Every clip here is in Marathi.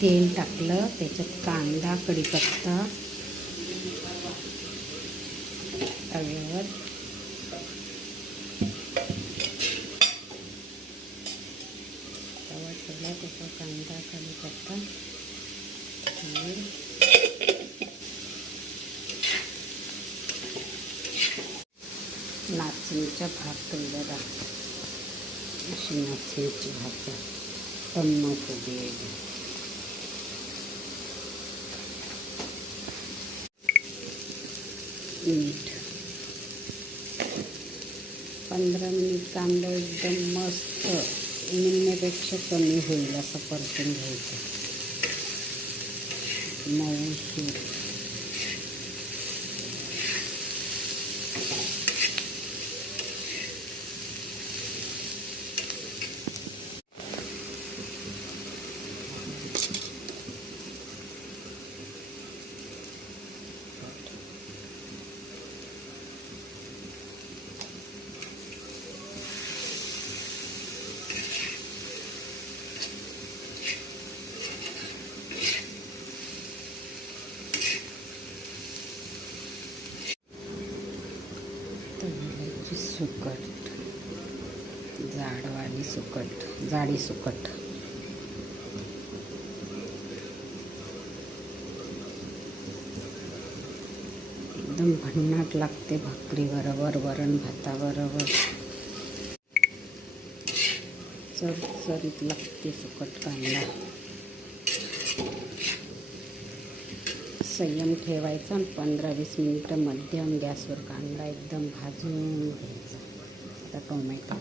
तेल टाकलं, त्याच्यात कांदा, कढीपत्ता तव्यावर तवा ठेवला, त्याचा कांदा, कढीपत्ता, नाचणीच्या भाकरी बघा, अशी नाचणीची भाकर टम्मट उभी आहे. मीठ 15 मिनिट कांदा एकदम मस्त निम्म्यापेक्षा कमी होईल असं परतून घ्यायचं. मऊसूर तव्याची सुकट, जाडवाली सुकट, जाडी सुकट. एकदम भन्नाट लागते भाकरी बरोबर, वरण भाताबरोबर चरचरीत लागते सुकट कांदा. संयम ठेवायचा आणि 15-20 मिनिटं मध्यम गॅसवर कांदा एकदम भाजून घ्यायचा. आता टोमॅटो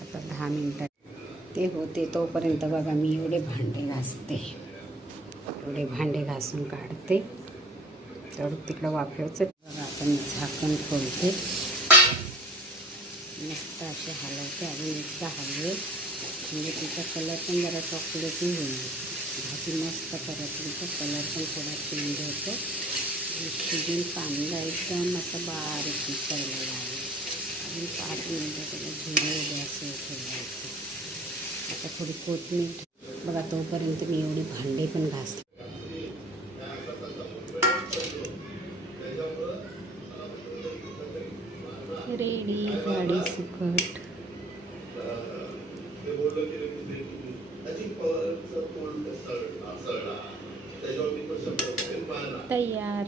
आता 10 मिनिटात ते होते तोपर्यंत बघा मी एवढे भांडे घासते, एवढे भांडे घासून काढते. तेवढं तिकडं वाफवायचं बघा. आता मी झाकण खोलते, मस्त असे हलवते. अजून एकदा हलवे म्हणजे तिचा कलर पण जरा चॉकलेटी होईल. भाजी मस्त परतली तर कलर पण थोडा चेंज होतो. शिजून कांदा एकदम असं बारीक मिसळलेला आहे. अजून 5 मिनिटं त्याला झिरो गॅसवर ठेवायचं. आता थोडी कोथिंबीर बघा. तोपर्यंत मी एवढी भांडे पण घासली. रेडी जाडी सुकट तयार.